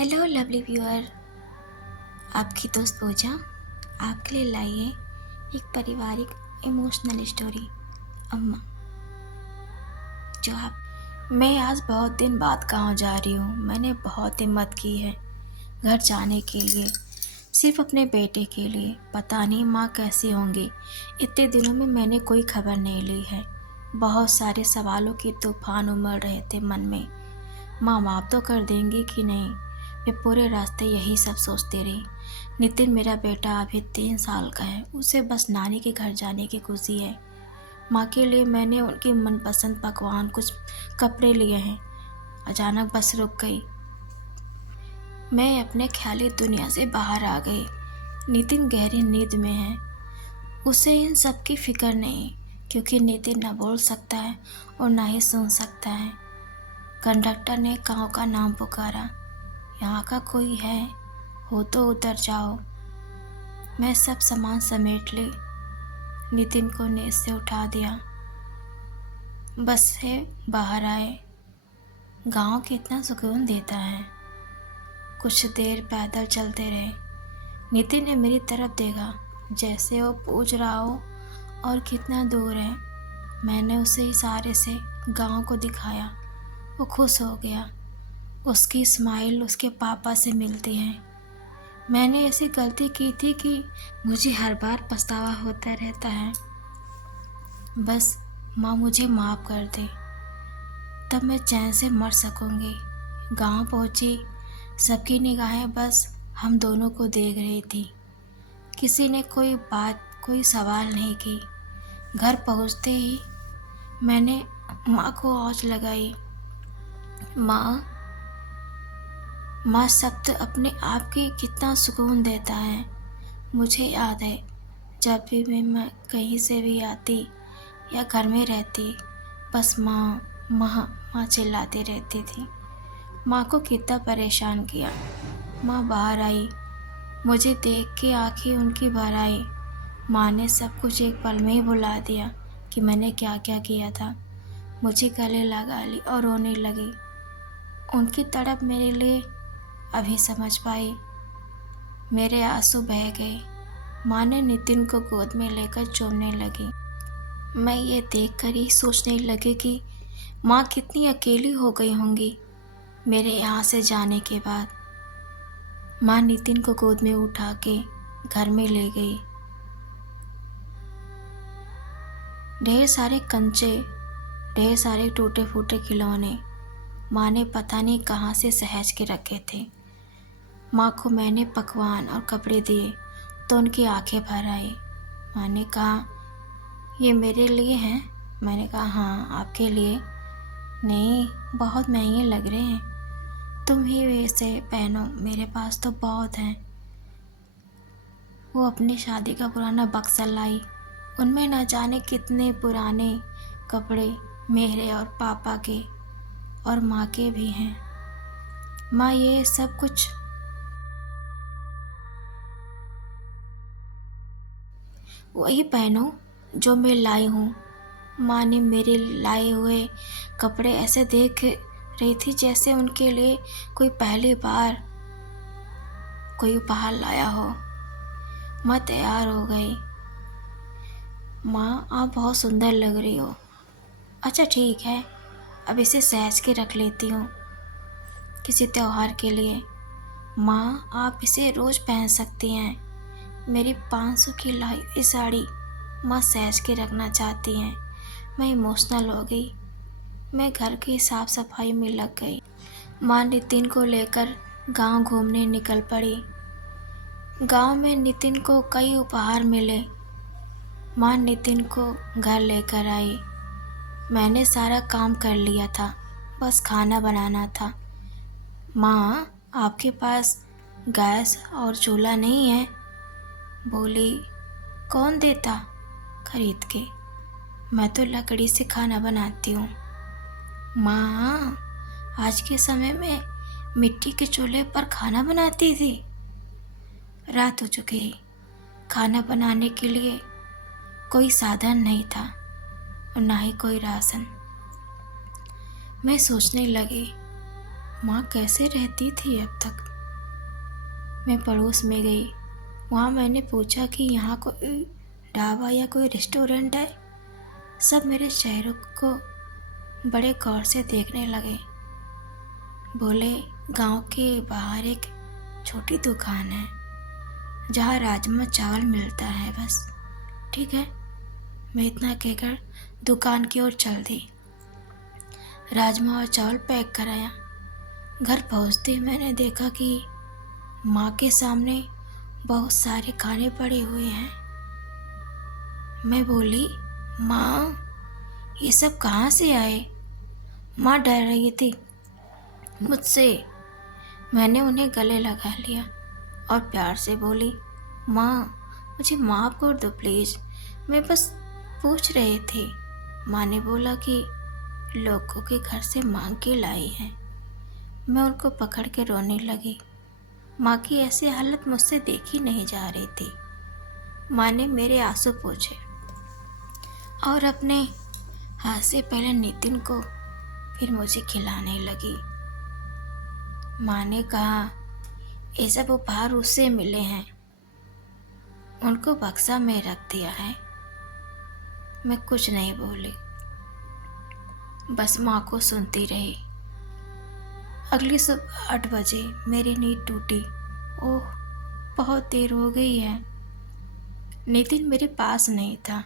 Hello lovely viewer, आपकी दोस्त पूजा आपके लिए लाई है एक पारिवारिक इमोशनल स्टोरी। अम्मा। जो आप मैं आज बहुत दिन बाद गांव जा रही हूँ। मैंने बहुत हिम्मत की है घर जाने के लिए, सिर्फ अपने बेटे के लिए। पता नहीं माँ कैसी होंगी। इतने दिनों में मैंने कोई खबर नहीं ली है। बहुत सारे सवालों के तूफान उमड़ रहे थे मन में। माँ माफ़ तो कर देंगी कि नहीं। मैं पूरे रास्ते यही सब सोचती रही। नितिन मेरा बेटा अभी 3 साल का है, उसे बस नानी के घर जाने की खुशी है। माँ के लिए मैंने उनकी मनपसंद पकवान, कुछ कपड़े लिए हैं। अचानक बस रुक गई। मैं अपने ख्याली दुनिया से बाहर आ गई। नितिन गहरी नींद में है। उसे इन सब की फिक्र नहीं, क्योंकि नितिन न बोल सकता है और ना ही सुन सकता है। कंडक्टर ने गाँव का नाम पुकारा। यहाँ का कोई है हो तो उतर जाओ। मैं सब सामान समेट ली। नितिन को नींद से उठा दिया। बस से बाहर आए। गांव कितना सुकून देता है। कुछ देर पैदल चलते रहे। नितिन ने मेरी तरफ देखा, जैसे वो पूछ रहा हो और कितना दूर है। मैंने उसे इशारे से गांव को दिखाया। वो खुश हो गया। उसकी स्माइल उसके पापा से मिलती है। मैंने ऐसी गलती की थी कि मुझे हर बार पछतावा होता रहता है। बस माँ मुझे माफ़ कर दे, तब मैं चैन से मर सकूँगी। गांव पहुँची। सबकी निगाहें बस हम दोनों को देख रही थी। किसी ने कोई सवाल नहीं की। घर पहुँचते ही मैंने माँ को आँच लगाई। माँ शब्द अपने आप की कितना सुकून देता है। मुझे याद है, जब भी मैं कहीं से भी आती या घर में रहती, बस माँ माँ माँ चिल्लाती रहती थी। माँ को कितना परेशान किया। माँ बाहर आई। मुझे देख के आंखें उनकी भर आई। माँ ने सब कुछ एक पल में ही भुला दिया कि मैंने क्या क्या किया था। मुझे गले लगा ली और रोने लगी। उनकी तड़प मेरे लिए अभी समझ पाई। मेरे आंसू बह गए। माँ ने नितिन को गोद में लेकर चूमने लगी। मैं ये देखकर ही सोचने लगी कि माँ कितनी अकेली हो गई होंगी मेरे यहाँ से जाने के बाद। माँ नितिन को गोद में उठा के घर में ले गई। ढेर सारे कंचे, ढेर सारे टूटे फूटे खिलौने माँ ने पता नहीं कहाँ से सहेज के रखे थे। माँ को मैंने पकवान और कपड़े दिए तो उनकी आंखें भर आई। माँ ने कहा, ये मेरे लिए हैं? मैंने कहा, हाँ आपके लिए। नहीं, बहुत महंगे लग रहे हैं। तुम ही वैसे पहनो, मेरे पास तो बहुत हैं। वो अपनी शादी का पुराना बक्सा लाई। उनमें न जाने कितने पुराने कपड़े मेरे और पापा के और माँ के भी हैं। माँ ये सब कुछ वही पहनो जो मैं लाई हूँ। माँ ने मेरे लाए हुए कपड़े ऐसे देख रही थी जैसे उनके लिए कोई पहली बार कोई उपहार लाया हो। माँ तैयार हो गई। माँ आप बहुत सुंदर लग रही हो। अच्छा ठीक है, अब इसे सहेज के रख लेती हूँ किसी त्योहार के लिए। माँ आप इसे रोज़ पहन सकती हैं। मेरी 500 की लाई हुई साड़ी माँ सहेज के रखना चाहती हैं। मैं इमोशनल हो गई। मैं घर की साफ सफाई में लग गई। माँ नितिन को लेकर गांव घूमने निकल पड़ी। गांव में नितिन को कई उपहार मिले। माँ नितिन को घर लेकर आई। मैंने सारा काम कर लिया था, बस खाना बनाना था। माँ आपके पास गैस और चूल्हा नहीं है? बोली, कौन देता खरीद के, मैं तो लकड़ी से खाना बनाती हूँ। माँ आज के समय में मिट्टी के चूल्हे पर खाना बनाती थी? रात हो चुकी। खाना बनाने के लिए कोई साधन नहीं था और ना ही कोई राशन। मैं सोचने लगी, माँ कैसे रहती थी अब तक। मैं पड़ोस में गई। वहाँ मैंने पूछा कि यहाँ कोई ढाबा या कोई रेस्टोरेंट है। सब मेरे चेहरे को बड़े गौर से देखने लगे। बोले, गांव के बाहर एक छोटी दुकान है जहाँ राजमा चावल मिलता है बस। ठीक है, मैं इतना कहकर दुकान की ओर चल दी। राजमा और चावल पैक कराया। घर पहुँचते मैंने देखा कि माँ के सामने बहुत सारे खाने पड़े हुए हैं। मैं बोली, माँ ये सब कहाँ से आए? माँ डर रही थी मुझसे। मैंने उन्हें गले लगा लिया और प्यार से बोली, माँ मुझे माफ़ कर दो प्लीज़, मैं बस पूछ रही थी। माँ ने बोला कि लोगों के घर से मांग के लाई है। मैं उनको पकड़ के रोने लगी। माँ की ऐसी हालत मुझसे देखी नहीं जा रही थी। माँ ने मेरे आंसू पोंछे और अपने हाथ से पहले नितिन को फिर मुझे खिलाने लगी। माँ ने कहा, ये सब उपहार उससे मिले हैं, उनको बक्सा में रख दिया है। मैं कुछ नहीं बोली, बस माँ को सुनती रही। अगली सुबह 8 बजे मेरी नींद टूटी। ओह, बहुत देर हो गई है। नितिन मेरे पास नहीं था।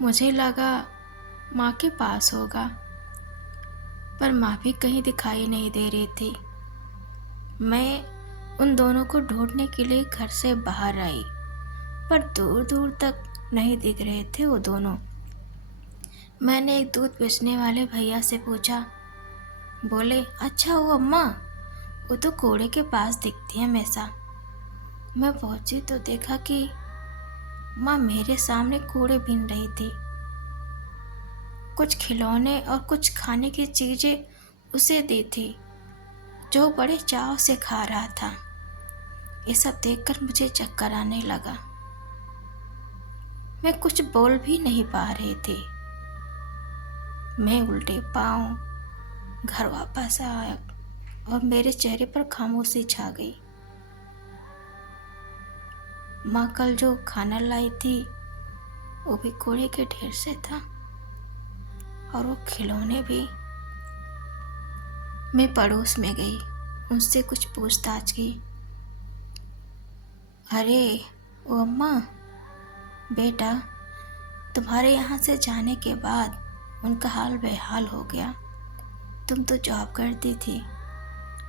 मुझे लगा माँ के पास होगा, पर माँ भी कहीं दिखाई नहीं दे रही थी। मैं उन दोनों को ढूंढने के लिए घर से बाहर आई, पर दूर दूर तक नहीं दिख रहे थे वो दोनों। मैंने एक दूध बेचने वाले भैया से पूछा। बोले, अच्छा वो अम्मा, वो तो कोड़े के पास दिखती है हमेशा। मैं पहुंची तो देखा कि माँ मेरे सामने कोड़े बीन रही थी। कुछ खिलौने और कुछ खाने की चीजें उसे दी थी, जो बड़े चाव से खा रहा था। ये सब देखकर मुझे चक्कर आने लगा। मैं कुछ बोल भी नहीं पा रही थी। मैं उल्टे पांव घर वापस आया और मेरे चेहरे पर खामोशी छा गई। माँ कल जो खाना लाई थी वो भी कूड़े के ढेर से था, और वो खिलौने भी। मैं पड़ोस में गई, उनसे कुछ पूछताछ की। अरे ओ अम्मा, बेटा तुम्हारे यहाँ से जाने के बाद उनका हाल बेहाल हो गया। तुम तो जॉब करती थी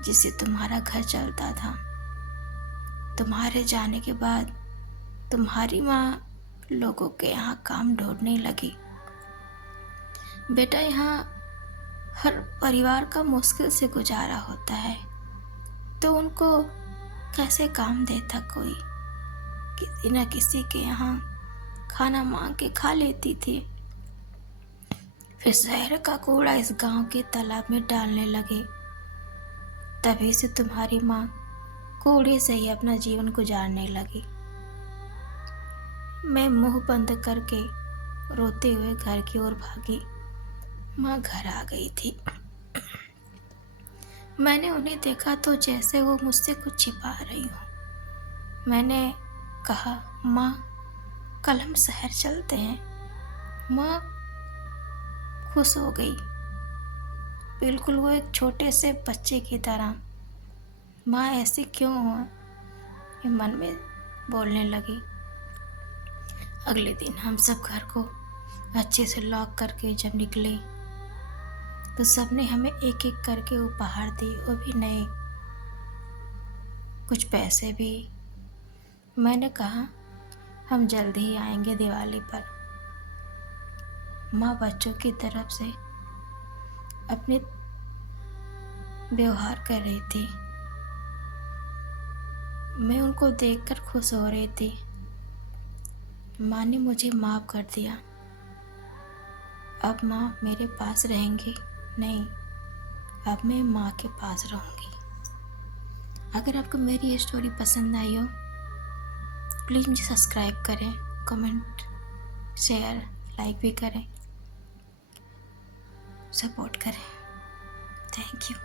जिससे तुम्हारा घर चलता था। तुम्हारे जाने के बाद तुम्हारी माँ लोगों के यहाँ काम ढूंढने लगी। बेटा, यहाँ हर परिवार का मुश्किल से गुजारा होता है, तो उनको कैसे काम देता कोई? किसी न किसी के यहाँ खाना मांग के खा लेती थी। फिर शहर का कूड़ा इस गांव के तालाब में डालने लगे। तभी से तुम्हारी माँ कूड़े से ही अपना जीवन गुजारने लगी। मैं मुंह बंद करके रोते हुए घर की ओर भागी। माँ घर आ गई थी। मैंने उन्हें देखा तो जैसे वो मुझसे कुछ छिपा रही हो। मैंने कहा, माँ कल हम शहर चलते हैं। माँ खुश हो गई, बिल्कुल वो एक छोटे से बच्चे की तरह। माँ ऐसी क्यों हो, ये मन में बोलने लगी। अगले दिन हम सब घर को अच्छे से लॉक करके जब निकले तो सबने हमें एक एक करके उपहार दिए, वो भी नए, कुछ पैसे भी। मैंने कहा, हम जल्द ही आएंगे दिवाली पर। माँ बच्चों की तरफ से अपने व्यवहार कर रही थी। मैं उनको देखकर खुश हो रही थी। माँ ने मुझे माफ़ कर दिया। अब माँ मेरे पास रहेंगी नहीं, अब मैं माँ के पास रहूँगी। अगर आपको मेरी ये स्टोरी पसंद आई हो, प्लीज़ मुझे सब्सक्राइब करें, कमेंट, शेयर, लाइक भी करें, सपोर्ट करें। Thank you.